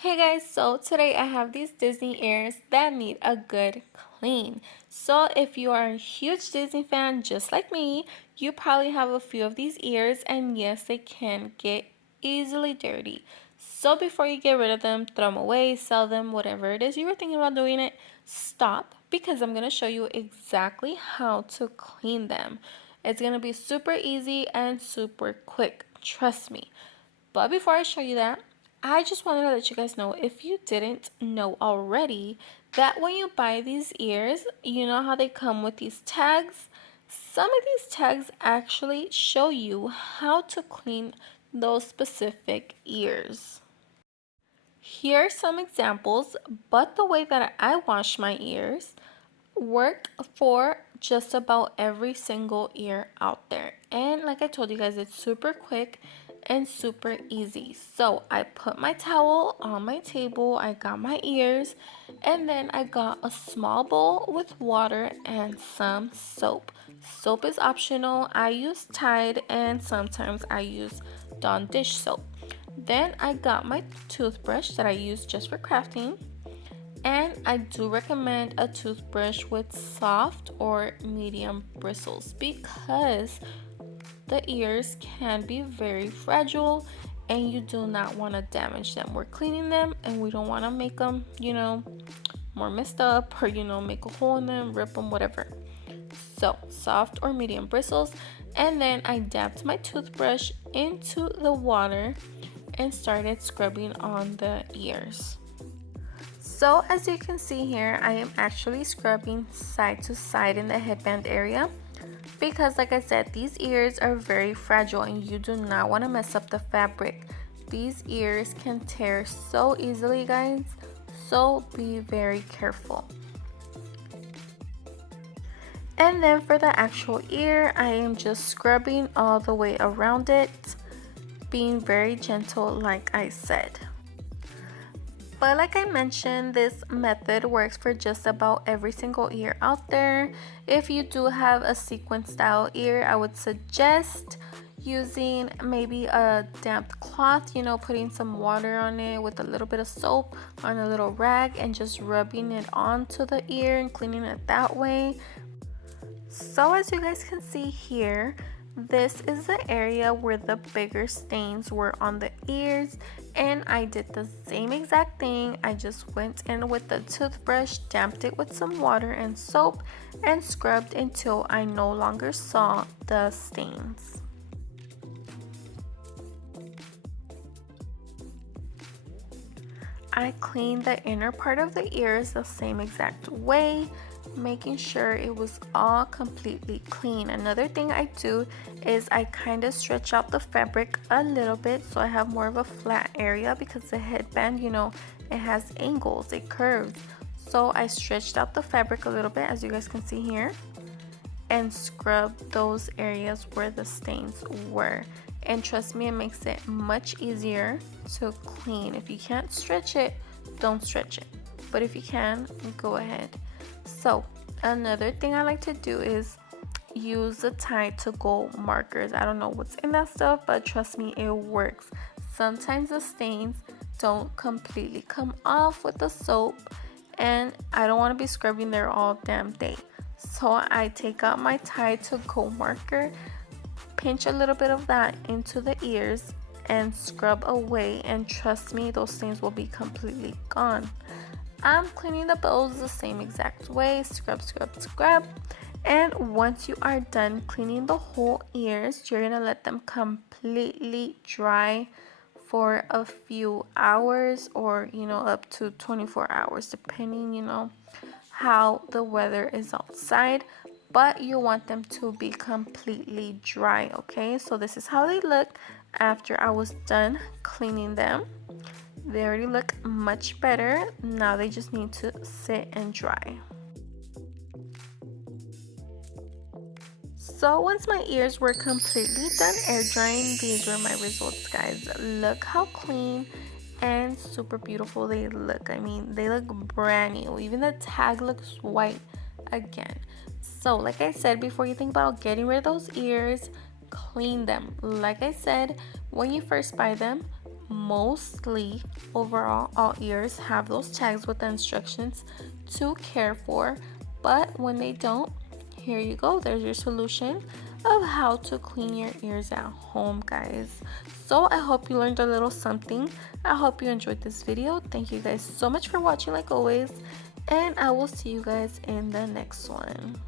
Hey guys, so today I have these Disney ears that need a good clean. So if you are a huge Disney fan just like me, you probably have a few of these ears, and yes, they can get easily dirty. So before you get rid of them, throw them away, sell them, whatever it is you were thinking about doing it, stop, because I'm going to show you exactly how to clean them. It's going to be super easy and super quick, trust me. But before I show you that, I just wanted to let you guys know, if you didn't know already, that when you buy these ears, you know how they come with these tags? Some of these tags actually show you how to clean those specific ears. Here are some examples, but the way that I wash my ears work for just about every single ear out there. And like I told you guys, it's super quick and super easy. So I put my towel on my table, I got my ears, and then I got a small bowl with water and some soap. Soap is optional. I use Tide and sometimes I use Dawn dish soap. Then I got my toothbrush that I use just for crafting. And I do recommend a toothbrush with soft or medium bristles because the ears can be very fragile and you do not want to damage them. We're cleaning them and we don't want to make them, more messed up, or, make a hole in them, rip them, whatever. So, soft or medium bristles. And then I dabbed my toothbrush into the water and started scrubbing on the ears. So as you can see here, I am actually scrubbing side to side in the headband area because, like I said, these ears are very fragile and you do not want to mess up the fabric. These ears can tear so easily, guys, so be very careful. And then for the actual ear, I am just scrubbing all the way around it, being very gentle like I said. But like I mentioned, this method works for just about every single ear out there. If you do have a sequin style ear, I would suggest using maybe a damp cloth, putting some water on it with a little bit of soap on a little rag and just rubbing it onto the ear and cleaning it that way. So as you guys can see here, this is the area where the bigger stains were on the ears, and I did the same exact thing. I just went in with the toothbrush, damped it with some water and soap, and scrubbed until I no longer saw the stains. I cleaned the inner part of the ears the same exact way, making sure it was all completely clean. Another thing I do is I kind of stretch out the fabric a little bit so I have more of a flat area because the headband, it has angles, it curves. So I stretched out the fabric a little bit, as you guys can see here, and scrub those areas where the stains were. And trust me, it makes it much easier to clean. If you can't stretch it, don't stretch it. But if you can, go ahead. So another thing I like to do is use the Tide to Go markers. I don't know what's in that stuff, but trust me, it works. Sometimes the stains don't completely come off with the soap, and I don't want to be scrubbing there all damn day. So I take out my Tide to Go marker, pinch a little bit of that into the ears and scrub away, and trust me, those stains will be completely gone. I'm cleaning the bows the same exact way, scrub, scrub, scrub. And once you are done cleaning the whole ears, you're gonna let them completely dry for a few hours, or up to 24 hours depending how the weather is outside. But you want them to be completely dry. Okay, so this is how they look after I was done cleaning them. They already look much better. Now they just need to sit and dry. So once my ears were completely done air drying, these were my results, guys. Look how clean and super beautiful they look. I mean, they look brand new. Even the tag looks white again. So like I said, before you think about getting rid of those ears, clean them. Like I said, when you first buy them, mostly overall all ears have those tags with the instructions to care for, but when they don't, here you go, there's your solution of how to clean your ears at home, guys. So I hope you learned a little something. I hope you enjoyed this video. Thank you guys so much for watching, like always, and I will see you guys in the next one.